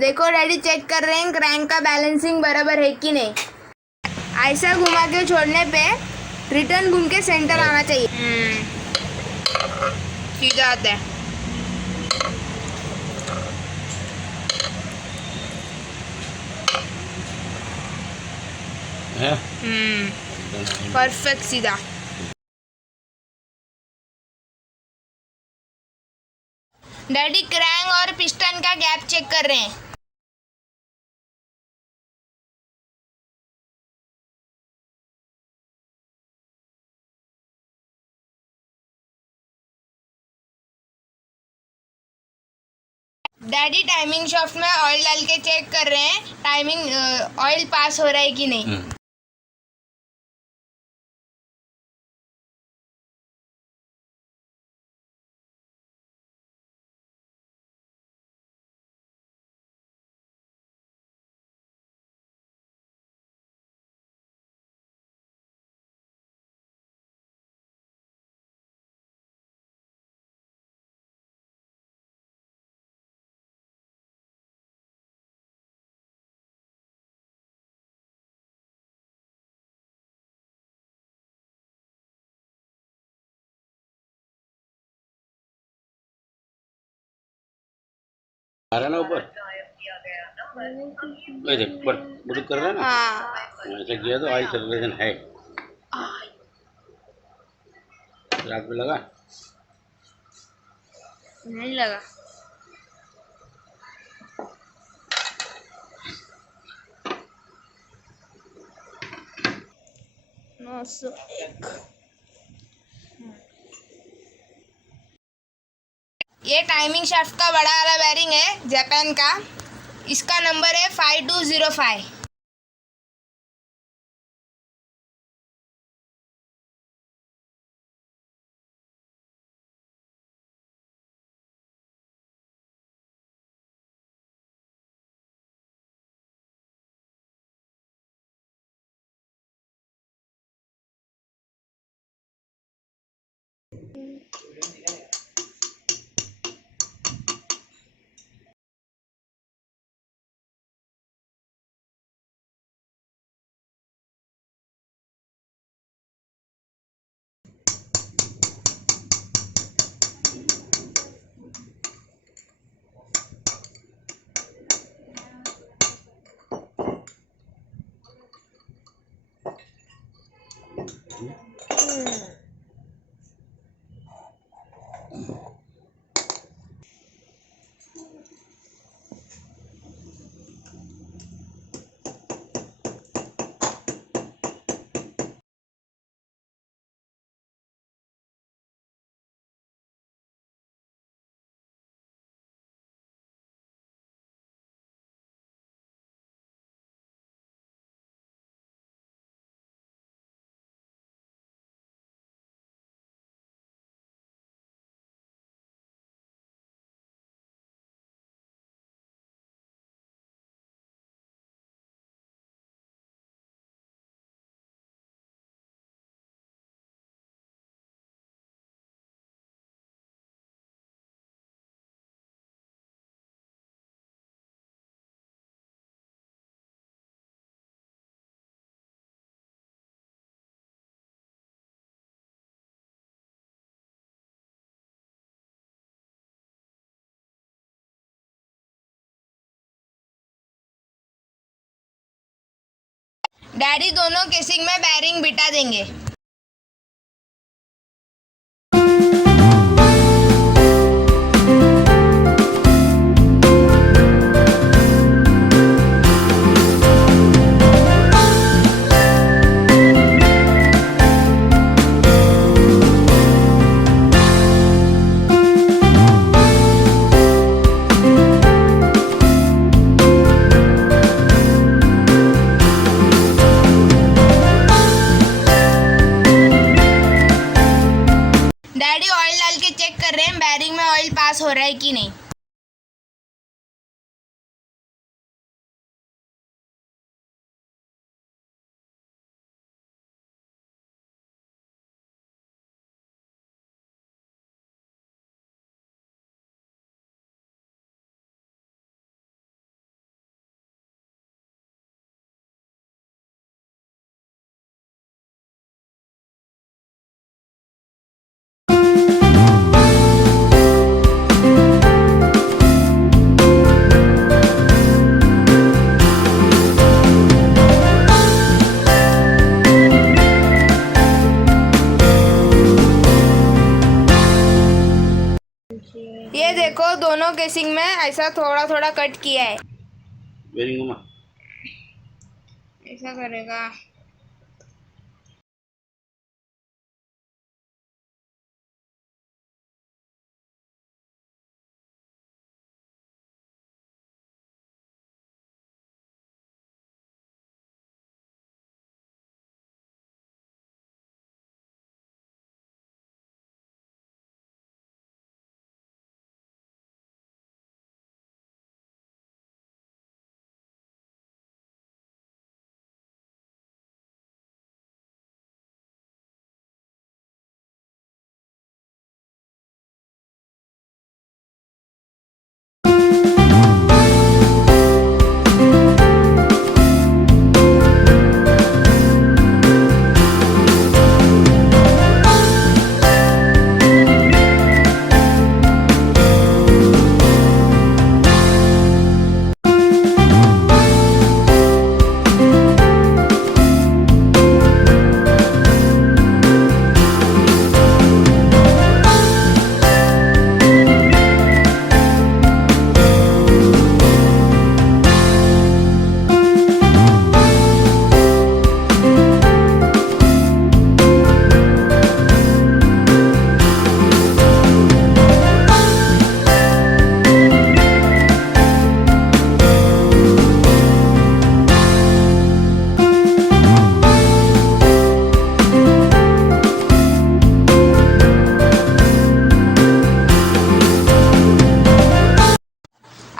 देखो daddy, check कर रहे हैं क्रैंक का बैलेंसिंग बराबर है कि नहीं। ऐसा घुमा के छोड़ने पे रिटर्न घूम के सेंटर आना चाहिए। सीधा आता है। परफेक्ट सीधा। डैडी क्रैंक और पिस्टन का गैप चेक कर रहे हैं। डैडी टाइमिंग शाफ्ट में ऑयल डाल के चेक कर रहे हैं टाइमिंग ऑयल पास हो रहा है कि नहीं। आ रहा ना ऊपर, ये देख ऊपर बुक कर रहा है ना। ऐसा किया तो ऑयल सर्कुलेशन है। रात में लगा नहीं लगा। ये टाइमिंग शाफ्ट का बड़ा वाला बैरिंग है जापान का। इसका नंबर है 5205। डैडी दोनों केसिंग में बैरिंग बिठा देंगे। डैडी ऑयल डाल के चेक कर रहे हैं बैरिंग में ऑयल पास हो रहा है कि नहीं। केसिंग में ऐसा थोड़ा थोड़ा कट किया है। बेरिंग घुमा। ऐसा करेगा।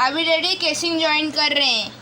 अभी डैडी केसिंग ज्वाइन कर रहे हैं।